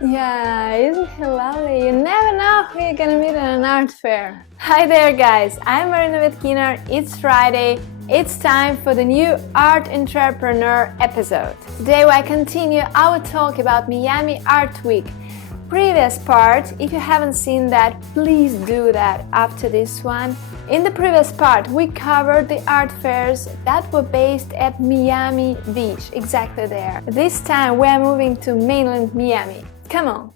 Yeah, isn't he lovely? You never know who you're gonna meet at an art fair. Hi there guys, I'm Marina Viatkina, it's Friday, it's time for the new Art Entrepreneur episode. Today I continue our talk about Miami Art Week. Previous part, if you haven't seen that, please do that after this one. In the previous part, we covered the art fairs that were based at Miami Beach, exactly there. This time we're moving to mainland Miami. Come on!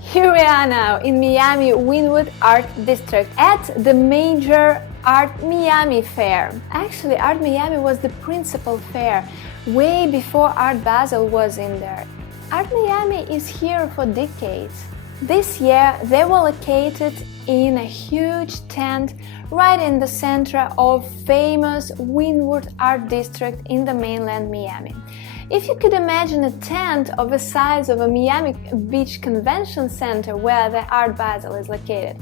Here we are now in Miami Wynwood Art District at the major Art Miami fair. Actually, Art Miami was the principal fair way before Art Basel was in there. Art Miami is here for decades. This year they were located in a huge tent right in the center of famous Wynwood Art District in the mainland Miami. If you could imagine a tent of the size of a Miami Beach Convention Center where the Art Basel is located,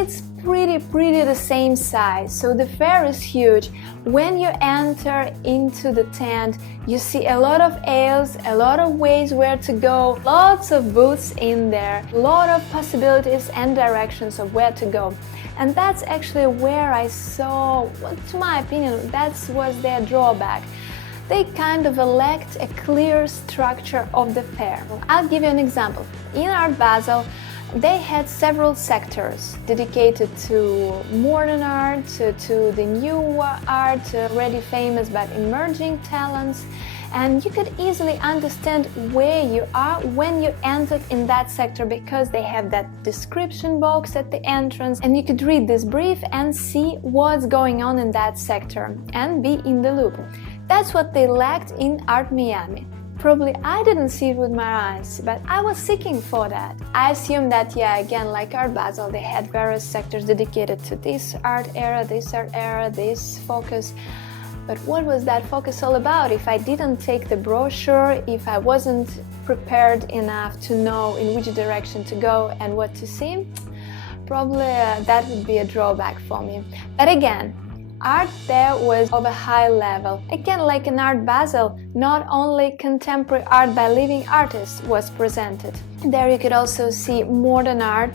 it's pretty the same size. So the fair is huge. When you enter into the tent, you see a lot of aisles, a lot of ways where to go, lots of booths in there, a lot of possibilities and directions of where to go. And that's actually where I saw, to my opinion, that was their drawback. They kind of lacked a clear structure of the fair. I'll give you an example. In Art Basel, they had several sectors dedicated to modern art, to the new art, already famous but emerging talents, and you could easily understand where you are when you entered in that sector because they have that description box at the entrance and you could read this brief and see what's going on in that sector and be in the loop. That's what they lacked in Art Miami. Probably I didn't see it with my eyes, but I was seeking for that. I assume that, again, like Art Basel, they had various sectors dedicated to this art era, this focus. But what was that focus all about? If I didn't take the brochure, if I wasn't prepared enough to know in which direction to go and what to see, probably that would be a drawback for me. But again, art there was of a high level. Again, like in Art Basel, not only contemporary art by living artists was presented. There you could also see modern art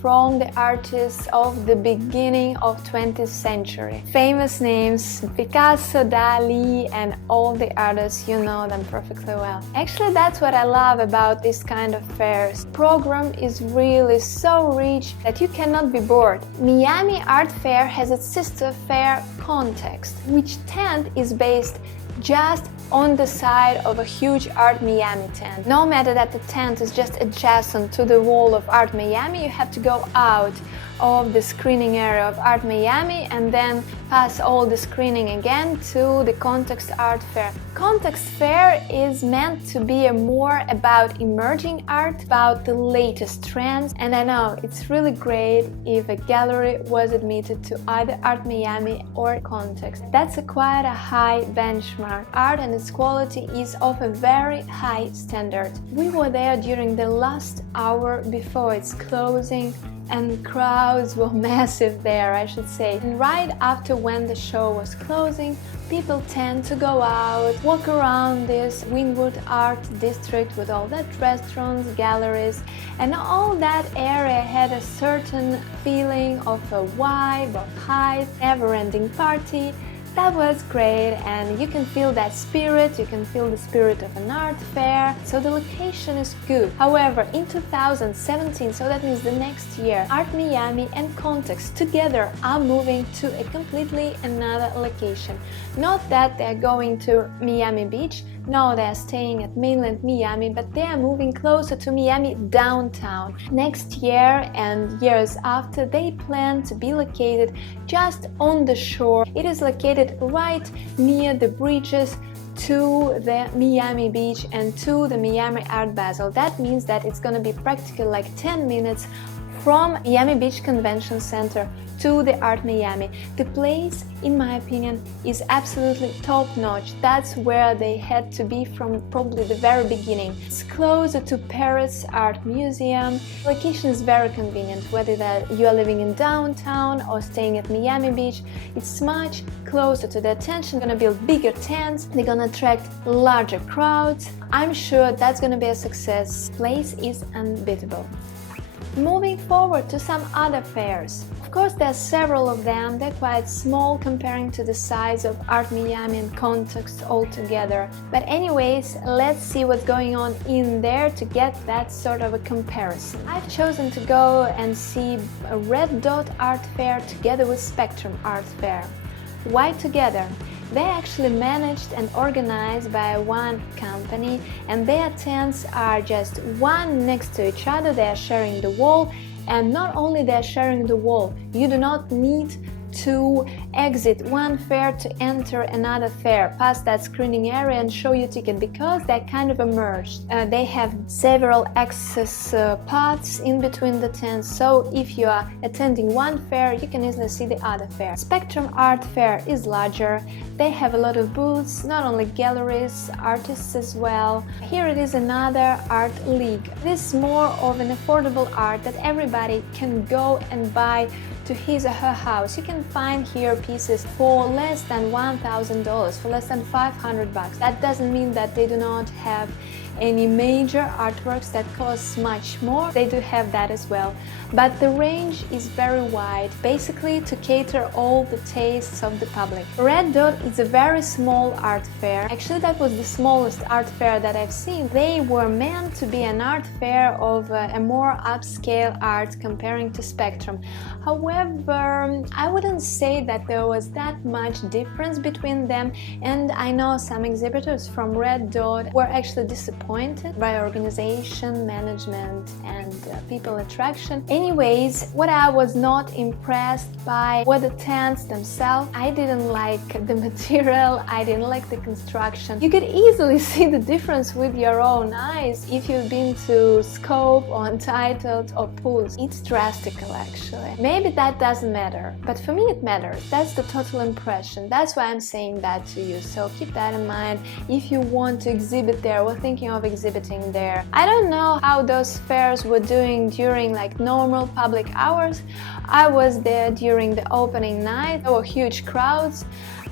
from the artists of the beginning of 20th century. Famous names, Picasso, Dali, and all the artists, you know them perfectly well. Actually, that's what I love about this kind of fairs. Program is really so rich that you cannot be bored. Miami Art Fair has its sister fair Context, which tent is based just on the side of a huge Art Miami tent. No matter that the tent is just adjacent to the wall of Art Miami, you have to go out of the screening area of Art Miami and then pass all the screening again to the Context Art Fair. Context Fair is meant to be more about emerging art, about the latest trends, and I know it's really great if a gallery was admitted to either Art Miami or Context. That's quite a high benchmark. Art and its quality is of a very high standard. We were there during the last hour before its closing, and crowds were massive there, I should say. And right after when the show was closing, people tend to go out, walk around this Wynwood Art District with all that restaurants, galleries, and all that area had a certain feeling of a vibe, of hype, never-ending party. That was great, and you can feel that spirit, you can feel the spirit of an art fair, so the location is good. However, in 2017, so that means the next year, Art Miami and Context together are moving to a completely another location. Not that they're going to Miami Beach, no, they're staying at mainland Miami, but they are moving closer to Miami downtown. Next year and years after, they plan to be located just on the shore. It is located right near the bridges to the Miami Beach and to the Miami Art Basel. That means that it's going to be practically like 10 minutes from Miami Beach Convention Center to the Art Miami. The place, in my opinion, is absolutely top-notch. That's where they had to be from probably the very beginning. It's closer to Paris Art Museum. The location is very convenient, whether that you are living in downtown or staying at Miami Beach. It's much closer to the attention. They're gonna build bigger tents. They're gonna attract larger crowds. I'm sure that's gonna be a success. The place is unbeatable. Moving forward to some other fairs. Of course, there are several of them. They're quite small comparing to the size of Art Miami and context altogether. But anyways, let's see what's going on in there to get that sort of a comparison. I've chosen to go and see a Red Dot Art Fair together with Spectrum Art Fair. Why together? They're actually managed and organized by one company, and their tents are just one next to each other. They are sharing the wall, and not only they're sharing the wall, you do not need to exit one fair to enter another fair, pass that screening area and show your ticket, because they're kind of merged. They have several access paths in between the tents, so if you are attending one fair, you can easily see the other fair. Spectrum Art Fair is larger. They have a lot of booths, not only galleries, artists as well. Here it is another art league. This is more of an affordable art that everybody can go and buy to his or her house. You can find here pieces for less than $1,000, for less than $500. That doesn't mean that they do not have any major artworks that cost much more. They do have that as well, but the range is very wide, basically to cater all the tastes of the public. Red Dot is a very small art fair. Actually, that was the smallest art fair that I've seen. They were meant to be an art fair of a more upscale art comparing to Spectrum. However, I wouldn't say that there was that much difference between them, and I know some exhibitors from Red Dot were actually disappointed by organization, management, and people attraction. Anyways, what I was not impressed by were the tents themselves. I didn't like the material, I didn't like the construction. You could easily see the difference with your own eyes if you've been to Scope or Untitled or Pools. It's drastical actually. Maybe that doesn't matter, but for me it matters. That's the total impression. That's why I'm saying that to you, so keep that in mind if you want to exhibit there or thinking of exhibiting there. I don't know how those fairs were doing during like normal public hours. I was there during the opening night. There were huge crowds.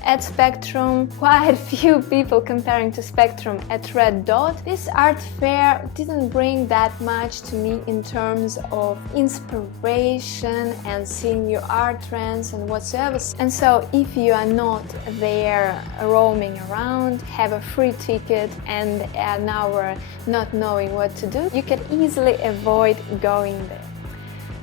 At Spectrum, quite few people comparing to Spectrum at Red Dot. This art fair didn't bring that much to me in terms of inspiration and seeing new art trends and whatsoever. And so if you are not there roaming around, have a free ticket and an hour not knowing what to do, you can easily avoid going there.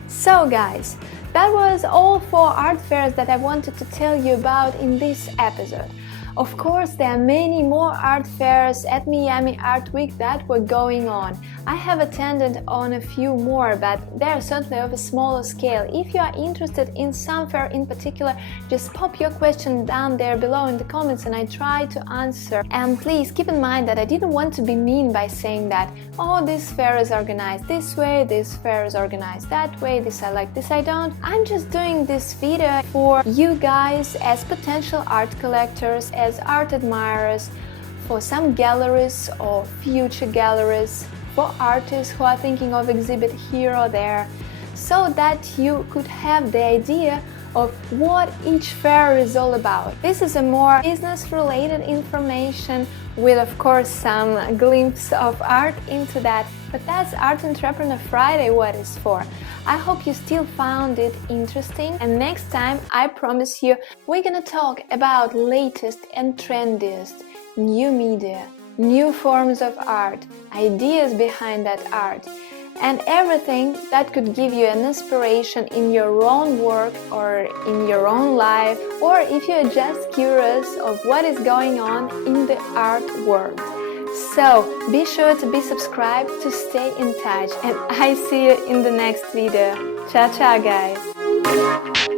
So guys, that was all for art fairs that I wanted to tell you about in this episode. Of course, there are many more art fairs at Miami Art Week that were going on. I have attended on a few more, but they are certainly of a smaller scale. If you are interested in some fair in particular, just pop your question down there below in the comments and I try to answer. And please keep in mind that I didn't want to be mean by saying that, oh, this fair is organized this way, this fair is organized that way, this I like, this I don't. I'm just doing this video for you guys as potential art collectors, as art admirers, for some galleries or future galleries, for artists who are thinking of exhibit here or there, so that you could have the idea of what each fair is all about. This is a more business-related information with, of course, some glimpse of art into that, but that's Art Entrepreneur Friday what it's for. I hope you still found it interesting, and next time, I promise you, we're gonna talk about latest and trendiest new media, new forms of art, ideas behind that art, and everything that could give you an inspiration in your own work or in your own life, or if you're just curious of what is going on in the art world. So be sure to be subscribed to stay in touch, and I see you in the next video. Ciao ciao guys!